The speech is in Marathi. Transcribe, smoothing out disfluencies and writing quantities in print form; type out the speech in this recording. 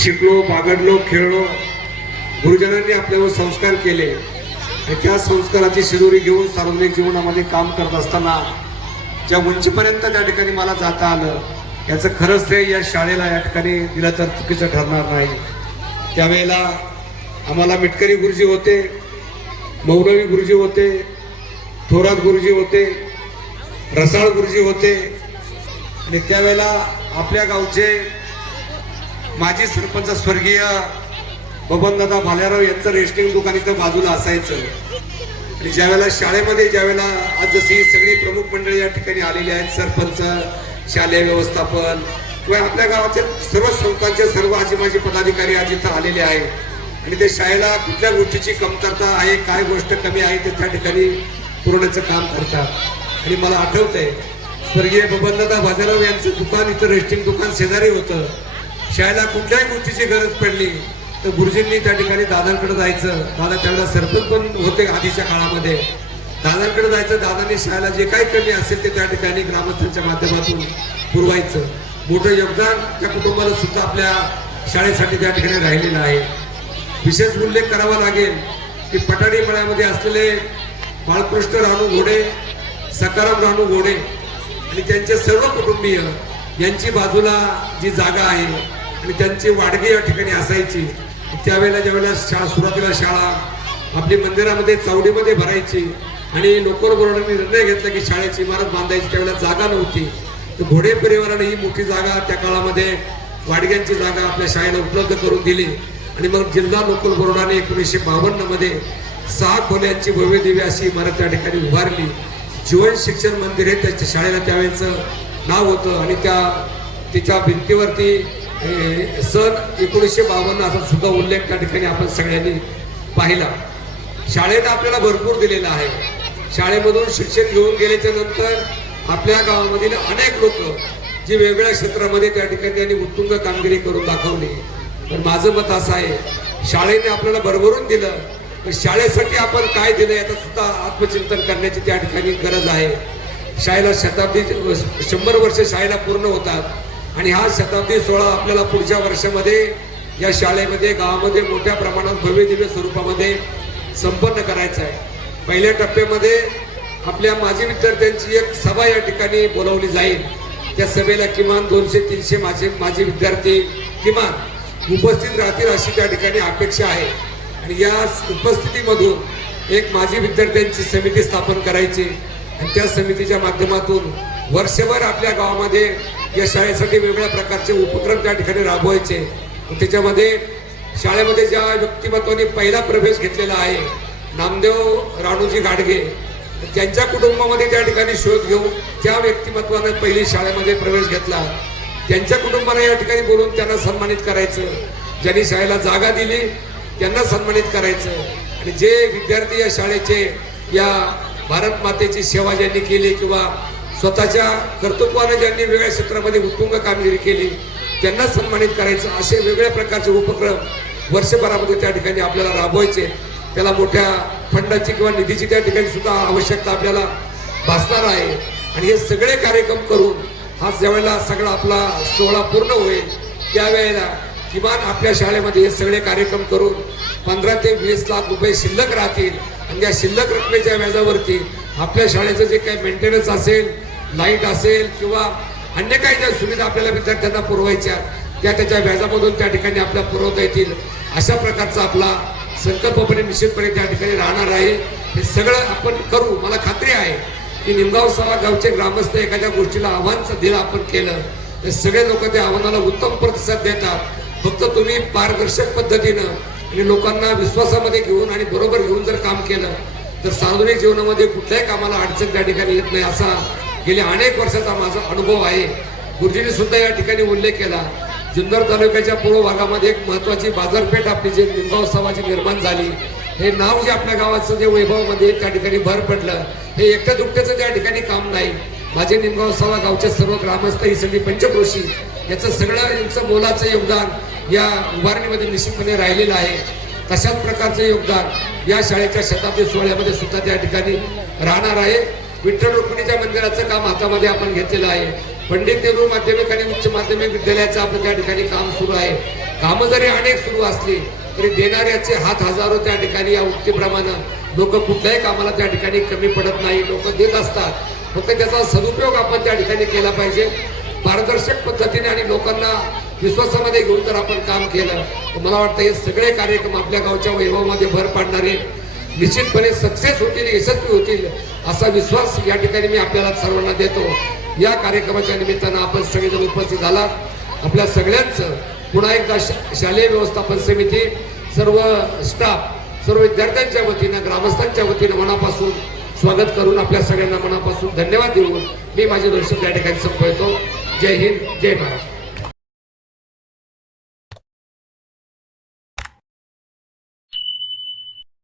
शिकलो, बागडलो, खेळलो, गुरुजनांनी आपल्यावर संस्कार केले आणि त्या संस्काराची शिदोरी घेऊन सार्वजनिक जीवनामध्ये काम करत असताना ज्या उंचीपर्यंत त्या ठिकाणी मला जाता आलं याचं खरंच श्रेय या शाळेला या ठिकाणी दिलं तर चुकीचं ठरणार नाही. त्यावेळेला आम्हाला मिटकरी गुरुजी होते, मौलवी गुरुजी होते, थोरात गुरुजी होते, रसाळ गुरुजी होते आणि त्यावेळेला आपल्या गावचे माजी सरपंच स्वर्गीय बबनदादा भालेराव यांचं रेस्टिंग दुकान इथं बाजूला असायचं. आणि ज्यावेळेला शाळेमध्ये ज्यावेळेला आज जशी ही सगळी प्रमुख मंडळी या ठिकाणी आलेली आहेत, सरपंच, शालेय व्यवस्थापन किंवा आपल्या गावाचे सर्व संस्थांचे सर्व आजी पदाधिकारी आज इथं आलेले आहेत आणि ते शाळेला कुठल्या गोष्टीची कमतरता आहे, काय गोष्ट कमी आहे ते त्या ठिकाणी पुरवण्याचं काम करतात. आणि मला आठवतंय स्वर्गीय बबनदादा भालेराव यांचं दुकान इथं रेस्टिंग दुकान शेजारी होतं. शाळेला कुठल्याही गोष्टीची गरज पडली तर गुरुजींनी त्या ठिकाणी दादांकडे जायचं. दादा त्यावेळेला सरपंच पण होते आधीच्या काळामध्ये. दादांकडे जायचं, दादांनी शाळेला जे काही कमी असेल ते त्या ठिकाणी ग्रामस्थांच्या माध्यमातून पुरवायचं. मोठं योगदान त्या कुटुंबाला सुद्धा आपल्या शाळेसाठी त्या ठिकाणी राहिलेलं आहे. विशेष उल्लेख करावा लागेल की पटाडी मळ्यामध्ये असलेले बाळकृष्ण रानू घोडे, सकाराम रानू घोडे आणि त्यांचे सर्व कुटुंबीय यांची बाजूला जी जागा आहे आणि त्यांची वाडगी या ठिकाणी असायची. त्यावेळेला ज्यावेळेला सुरुवातीला शाळा आपली मंदिरामध्ये चावडीमध्ये भरायची आणि लोकल बोर्डाने निर्णय घेतला की शाळेची इमारत बांधायची, त्यावेळेला जागा नव्हती. तर घोडे परिवाराने ही मोठी जागा त्या काळामध्ये वाडग्यांची जागा आपल्या शाळेला उपलब्ध करून दिली. आणि मग जिल्हा लोकल बोर्डाने 1952 मध्ये 6 खोल्यांची भव्य दिव्य अशी इमारत त्या ठिकाणी उभारली. जीवन शिक्षण मंदिर हे त्या शाळेला त्यावेळेचं नाव होतं आणि तिच्या भिंतीवरती सन 1952 असा सुद्धा उल्लेख त्या ठिकाणी आपण सगळ्यांनी पाहिला. शाळेनं आपल्याला भरपूर दिलेला आहे. शाळेमधून शिक्षण घेऊन गेल्याच्या नंतर आपल्या गावामधील अनेक लोक जी वेगवेगळ्या क्षेत्रामध्ये त्या ठिकाणी त्यांनी उत्तुंग कामगिरी करून दाखवली. पण माझं मत असं आहे, शाळेने आपल्याला भरभरून दिलं, पण शाळेसाठी आपण काय दिलं याचं सुद्धा आत्मचिंतन करण्याची त्या ठिकाणी गरज आहे. शाळेला 100 वर्ष शाळेला पूर्ण होतात आणि हा शताब्दी सोहळा आपल्याला पुढच्या वर्षामध्ये या शाळेमध्ये गावामध्ये मोठ्या प्रमाणात भव्य दिव्य स्वरूपामध्ये संपन्न करायचा आहे. पहिल्या टप्प्यामध्ये आपल्या माजी विद्यार्थ्यांची एक सभा या ठिकाणी बोलावली जाईल. त्या सभेला किमान 200-300 माजी विद्यार्थी किमान उपस्थित राहतील अशी त्या ठिकाणी अपेक्षा आहे. आणि या उपस्थितीमधून एक माजी विद्यार्थ्यांची समिती स्थापन करायची आणि त्या समितीच्या माध्यमातून वर्षभर आपल्या गावामध्ये या शाळेसाठी वेगवेगळ्या प्रकारचे उपक्रम त्या ठिकाणी राबवायचे. त्याच्यामध्ये शाळेमध्ये ज्या व्यक्तिमत्वाने पहिला प्रवेश घेतलेला आहे, नामदेव राणूजी गाडगे, त्यांच्या कुटुंबामध्ये त्या ठिकाणी शोध घेऊन त्या व्यक्तिमत्वाने पहिली शाळेमध्ये प्रवेश घेतला. त्यांच्या कुटुंबाला या ठिकाणी बोलून त्यांना सन्मानित करायचं. ज्यांनी शाळेला जागा दिली त्यांना सन्मानित करायचं. आणि जे विद्यार्थी या शाळेचे या भारत मातेची सेवा ज्यांनी केली किंवा स्वतःच्या कर्तृत्वाने ज्यांनी वेगळ्या क्षेत्रामध्ये उत्तुंग कामगिरी केली त्यांना सन्मानित करायचं. असे वेगवेगळ्या प्रकारचे उपक्रम वर्षभरामध्ये त्या ठिकाणी आपल्याला राबवायचे. त्याला मोठ्या फंडाची किंवा निधीची त्या ठिकाणी सुद्धा आवश्यकता आपल्याला भासणार आहे. आणि हे सगळे कार्यक्रम करून हा ज्यावेळेला सगळा आपला सोहळा पूर्ण होईल त्यावेळेला किमान आपल्या शाळेमध्ये हे सगळे कार्यक्रम करून 15 ते 20 लाख रुपये शिल्लक राहतील. आणि या शिल्लक रकमेच्या व्याजावरती आपल्या शाळेचं जे काही मेंटेनन्स असेल, लाईट असेल किंवा अन्य काही ज्या सुविधा आपल्याला विद्यार्थ्यांना पुरवायच्या त्याच्या व्याजामधून त्या ठिकाणी आपल्याला पुरवता येतील. अशा प्रकारचा आपला संकल्पपणे निश्चितपणे त्या ठिकाणी राहणार आहे. हे सगळं आपण करू. मला खात्री आहे की निमगाव सवा गावचे ग्रामस्थ एखाद्या गोष्टीला आव्हान दिलं आपण केलं तर सगळे लोक त्या आव्हानाला उत्तम प्रतिसाद देतात. फक्त तुम्ही पारदर्शक पद्धतीनं आणि लोकांना विश्वासामध्ये घेऊन आणि बरोबर घेऊन जर काम केलं तर सार्वजनिक जीवनामध्ये कुठल्याही कामाला अडचण त्या ठिकाणी येत नाही असा गेल्या अनेक वर्षाचा माझा अनुभव आहे. गुरुजींनी सुद्धा या ठिकाणी उल्लेख केला. जुन्नर तालुक्याच्या पूर्व भागामध्ये एक महत्वाची बाजारपेठ आपली जे निमगाव सवाची निर्माण झाली, हे नाव जे आपल्या गावाचं जे वैभवामध्ये त्या ठिकाणी भर पडलं, हे एकट्या दुकट्याचं त्या ठिकाणी काम नाही. माझे निमगाव सवा गावचे सर्व ग्रामस्थ ही सगळी पंचक्रोशी याचं सगळं यांचं मोलाचं योगदान या उभारणीमध्ये निश्चितपणे राहिलेलं आहे. तशाच प्रकारचं योगदान या शाळेच्या शताब्दी सोहळ्यामध्ये सुद्धा त्या ठिकाणी राहणार आहे. विठ्ठल रुक्मिणीच्या मंदिराचं काम हातामध्ये आपण घेतलेलं आहे. पंडित नेहरू माध्यमिक आणि उच्च माध्यमिक विद्यालयाचं आपलं त्या ठिकाणी काम सुरू आहे. कामं जरी अनेक सुरू असली तरी देणाऱ्याचे हात हजारो त्या ठिकाणी या उक्तीप्रमाणे लोक कुठल्याही कामाला त्या ठिकाणी कमी पडत नाही, लोक देत असतात. फक्त त्याचा सदुपयोग आपण त्या ठिकाणी केला पाहिजे. पारदर्शक पद्धतीने आणि लोकांना विश्वासामध्ये घेऊन जर आपण काम केलं तर मला वाटतं हे सगळे कार्यक्रम आपल्या गावच्या वैभवामध्ये भर पाडणारे निश्चितपणे सक्सेस होतील, यशस्वी होतील असा विश्वास या ठिकाणी मी आपल्याला सर्वांना देतो. या कार्यक्रमाच्या निमित्तानं आपण सगळेजण उपस्थित झाला. आपल्या सगळ्यांचं पुन्हा एकदा शालेय व्यवस्थापन समिती, सर्व स्टाफ, सर्व विद्यार्थ्यांच्या वतीनं, ग्रामस्थांच्या वतीनं मनापासून स्वागत करून आपल्या सगळ्यांना मनापासून धन्यवाद देऊन मी माझे दर्शन त्या ठिकाणी संपवतो. जय हिंद, जय महाराष्ट्र.